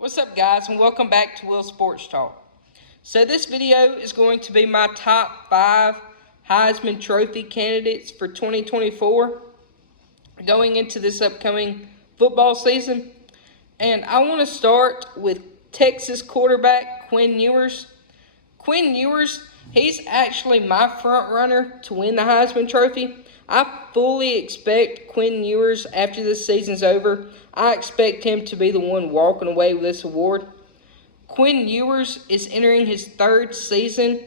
What's up, guys, and welcome back to Will Sports Talk. So this video is going to be my top 5 Heisman Trophy candidates for 2024 going into this upcoming football season. And I want to start with Texas quarterback Quinn Ewers. Quinn Ewers, he's actually my front runner to win the Heisman Trophy. I fully expect Quinn Ewers, after this season's over, I expect him to be the one walking away with this award. Quinn Ewers is entering his 3rd season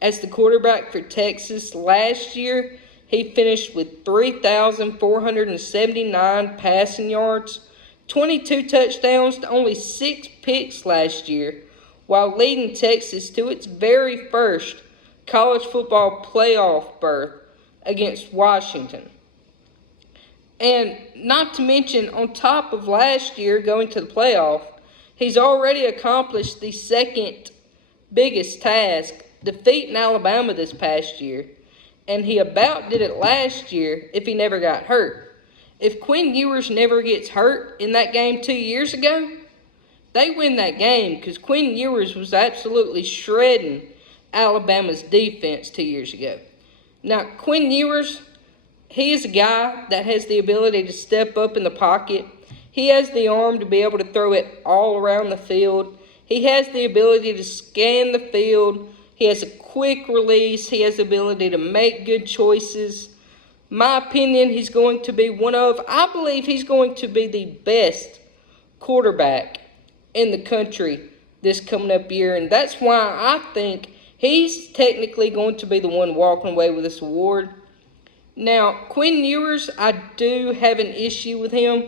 as the quarterback for Texas. Last year, he finished with 3,479 passing yards, 22 touchdowns to only 6 picks last year, while leading Texas to its very first college football playoff berth against Washington. And not to mention, on top of last year going to the playoff, he's already accomplished the second biggest task, defeating Alabama this past year. And he about did it last year if he never got hurt. If Quinn Ewers never gets hurt in that game 2 years ago, they win that game because Quinn Ewers was absolutely shredding Alabama's defense 2 years ago. Now, Quinn Ewers, he is a guy that has the ability to step up in the pocket. He has the arm to be able to throw it all around the field. He has the ability to scan the field. He has a quick release. He has the ability to make good choices. My opinion, I believe he's going to be the best quarterback in the country this coming up year. And that's why I think he's technically going to be the one walking away with this award. Now, Quinn Ewers, I do have an issue with him.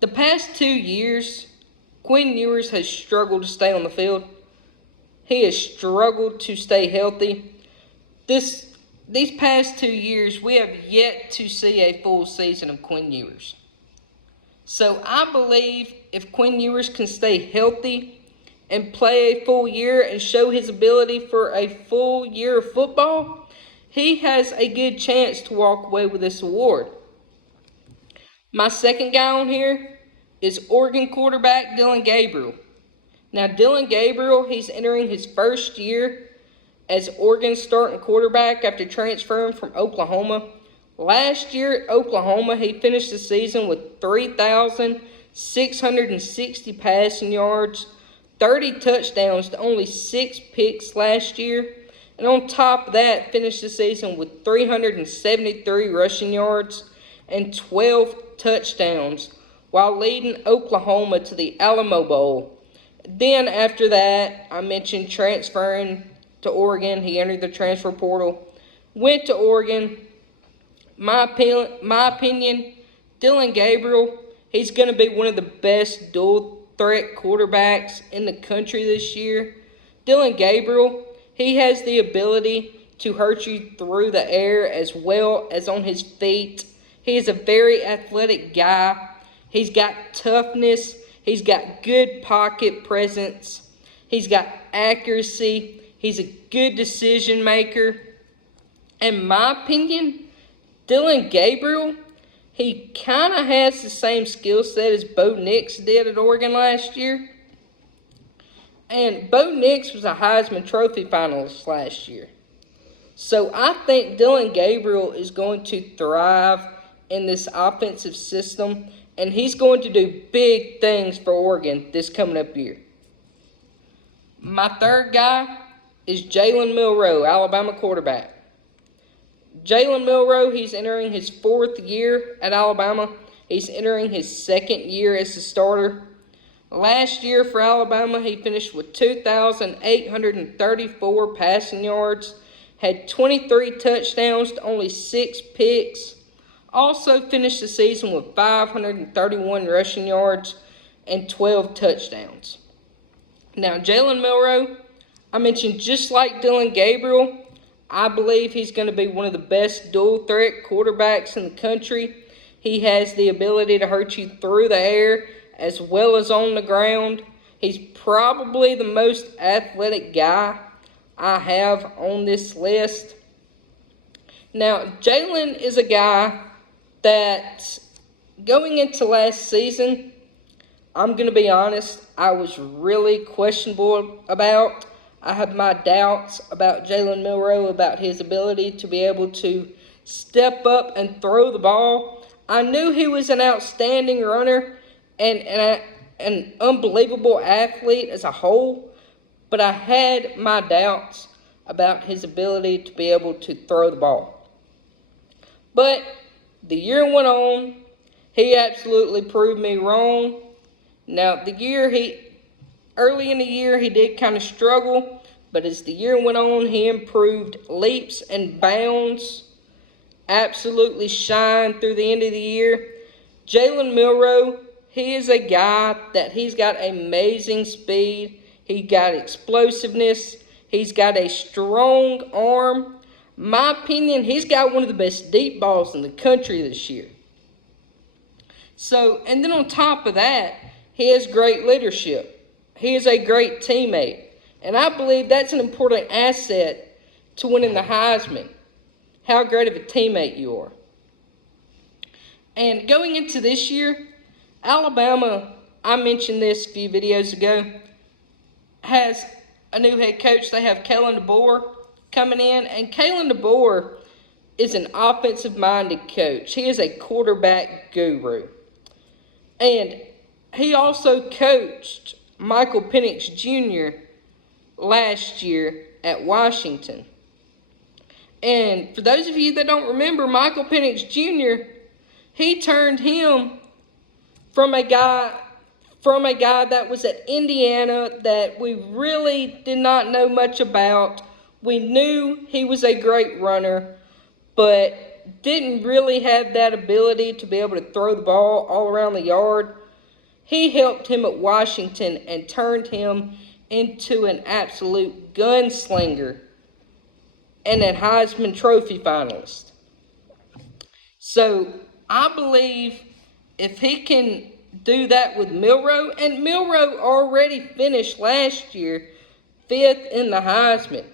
The past 2 years, Quinn Ewers has struggled to stay on the field. He has struggled to stay healthy. These past 2 years, we have yet to see a full season of Quinn Ewers. So I believe if Quinn Ewers can stay healthy and play a full year and show his ability for a full year of football, he has a good chance to walk away with this award. My second guy on here is Oregon quarterback Dillon Gabriel. Now, Dillon Gabriel, he's entering his 1st year as Oregon's starting quarterback after transferring from Oklahoma. Last year at Oklahoma, he finished the season with 3,660 passing yards, 30 touchdowns to only 6 picks last year. And on top of that, finished the season with 373 rushing yards and 12 touchdowns while leading Oklahoma to the Alamo Bowl. Then after that, I mentioned transferring to Oregon. He entered the transfer portal, went to Oregon. My opinion, Dillon Gabriel, he's going to be one of the best dual-threat quarterbacks in the country this year. Dillon Gabriel, he has the ability to hurt you through the air as well as on his feet. He is a very athletic guy. He's got toughness. He's got good pocket presence. He's got accuracy. He's a good decision maker. In my opinion, Dillon Gabriel, he kind of has the same skill set as Bo Nix did at Oregon last year. And Bo Nix was a Heisman Trophy finalist last year. So I think Dillon Gabriel is going to thrive in this offensive system, and he's going to do big things for Oregon this coming up year. My third guy is Jalen Milroe, Alabama quarterback. Jalen Milroe, he's entering his 4th year at Alabama. He's entering his 2nd year as a starter. Last year for Alabama, he finished with 2,834 passing yards, had 23 touchdowns to only 6 picks. Also finished the season with 531 rushing yards and 12 touchdowns. Now, Jalen Milroe, I mentioned just like Dillon Gabriel, I believe he's going to be one of the best dual-threat quarterbacks in the country. He has the ability to hurt you through the air as well as on the ground. He's probably the most athletic guy I have on this list. Now, Jalen is a guy that going into last season, I'm going to be honest, I was really questionable about. I have my doubts about Jalen Milroe, about his ability to be able to step up and throw the ball. I knew he was an outstanding runner and an unbelievable athlete as a whole, but I had my doubts about his ability to be able to throw the ball. But the year went on, he absolutely proved me wrong. Now, early in the year, he did kind of struggle, but as the year went on, he improved leaps and bounds, absolutely shined through the end of the year. Jalen Milroe, he is a guy that he's got amazing speed. He got explosiveness. He's got a strong arm. My opinion, he's got one of the best deep balls in the country this year. So, and then on top of that, he has great leadership. He is a great teammate. And I believe that's an important asset to winning the Heisman. How great of a teammate you are. And going into this year, Alabama, I mentioned this a few videos ago, has a new head coach. They have Kalen DeBoer coming in. And Kalen DeBoer is an offensive-minded coach. He is a quarterback guru. And he also coached Michael Penix Jr. last year at Washington. And for those of you that don't remember, Michael Penix Jr., he turned him from a guy that was at Indiana that we really did not know much about. We knew he was a great runner, but didn't really have that ability to be able to throw the ball all around the yard. He helped him at Washington and turned him into an absolute gunslinger and a Heisman Trophy finalist. So I believe if he can do that with Milroe, and Milroe already finished last year 5th in the Heisman.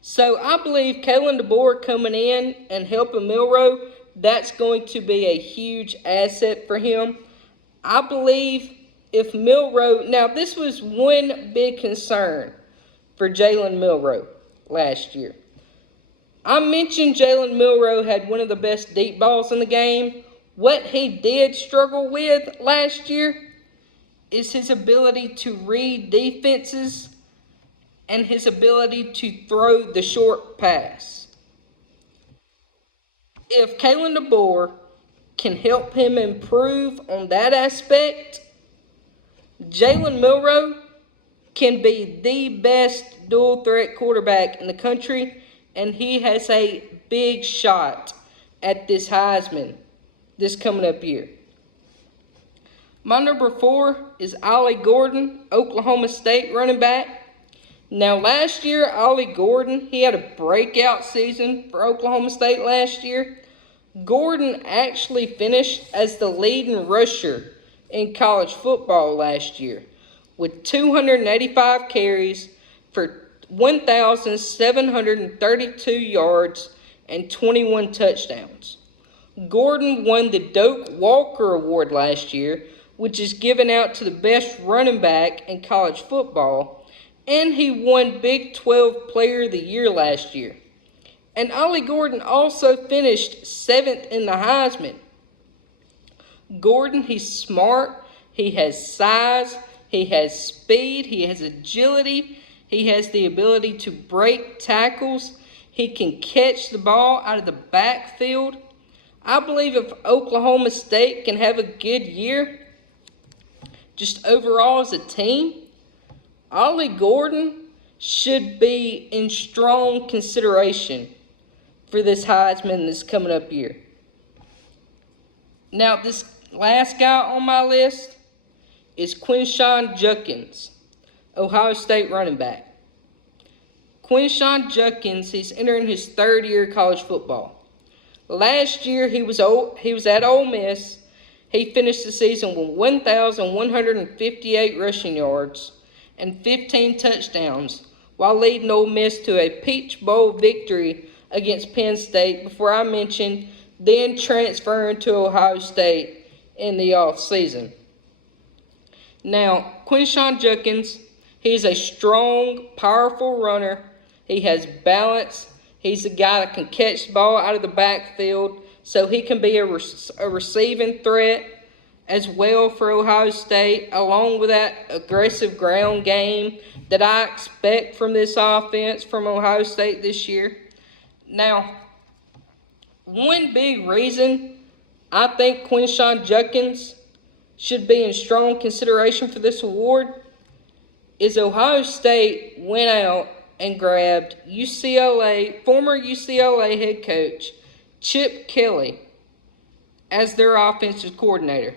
So I believe Kalen DeBoer coming in and helping Milroe, that's going to be a huge asset for him. I believe if Milroe, now this was one big concern for Jalen Milroe last year. I mentioned Jalen Milroe had one of the best deep balls in the game. What he did struggle with last year is his ability to read defenses and his ability to throw the short pass. If Kalen DeBoer can help him improve on that aspect, Jalen Milroe can be the best dual threat quarterback in the country, and he has a big shot at this Heisman this coming up year. My number 4 is Ollie Gordon, Oklahoma State running back. Now, last year, Ollie Gordon, he had a breakout season for Oklahoma State last year. Gordon actually finished as the leading rusher in college football last year with 285 carries for 1,732 yards and 21 touchdowns. Gordon won the Doak Walker Award last year, which is given out to the best running back in college football, and he won Big 12 Player of the Year last year. And Ollie Gordon also finished 7th in the Heisman. Gordon, he's smart, he has size, he has speed, he has agility, he has the ability to break tackles, he can catch the ball out of the backfield. I believe if Oklahoma State can have a good year, just overall as a team, Ollie Gordon should be in strong consideration for this Heisman this coming up year. Now, this last guy on my list is Quinshon Judkins, Ohio State running back. Quinshon Judkins, he's entering his 3rd year of college football. Last year, he was at Ole Miss. He finished the season with 1,158 rushing yards and 15 touchdowns, while leading Ole Miss to a Peach Bowl victory against Penn State before I mentioned then transferring to Ohio State in the offseason. Now, Quinshon Judkins, he's a strong, powerful runner. He has balance. He's a guy that can catch the ball out of the backfield, so he can be a receiving threat as well for Ohio State, along with that aggressive ground game that I expect from this offense from Ohio State this year. Now, one big reason I think Quinshon Judkins should be in strong consideration for this award is Ohio State went out and grabbed former UCLA head coach Chip Kelly as their offensive coordinator.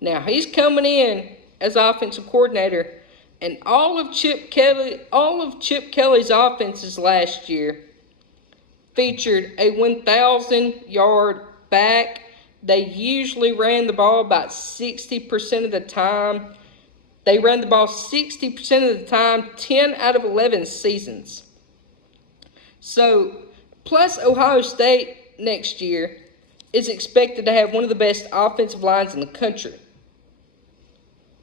Now, he's coming in as offensive coordinator, and all of Chip Kelly's offenses last year featured a 1,000-yard back. They usually ran the ball about 60% of the time. They ran the ball 60% of the time, 10 out of 11 seasons. So, plus Ohio State next year is expected to have one of the best offensive lines in the country.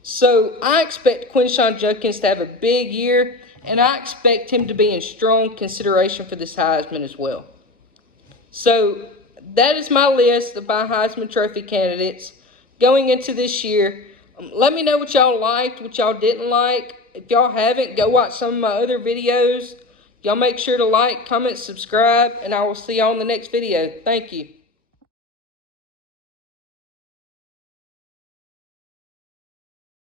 So, I expect Quinshon Judkins to have a big year, and I expect him to be in strong consideration for this Heisman as well. So, that is my list of my Heisman Trophy candidates going into this year. Let me know what y'all liked, what y'all didn't like. If y'all haven't, go watch some of my other videos. Y'all make sure to like, comment, subscribe, and I will see y'all in the next video. Thank you.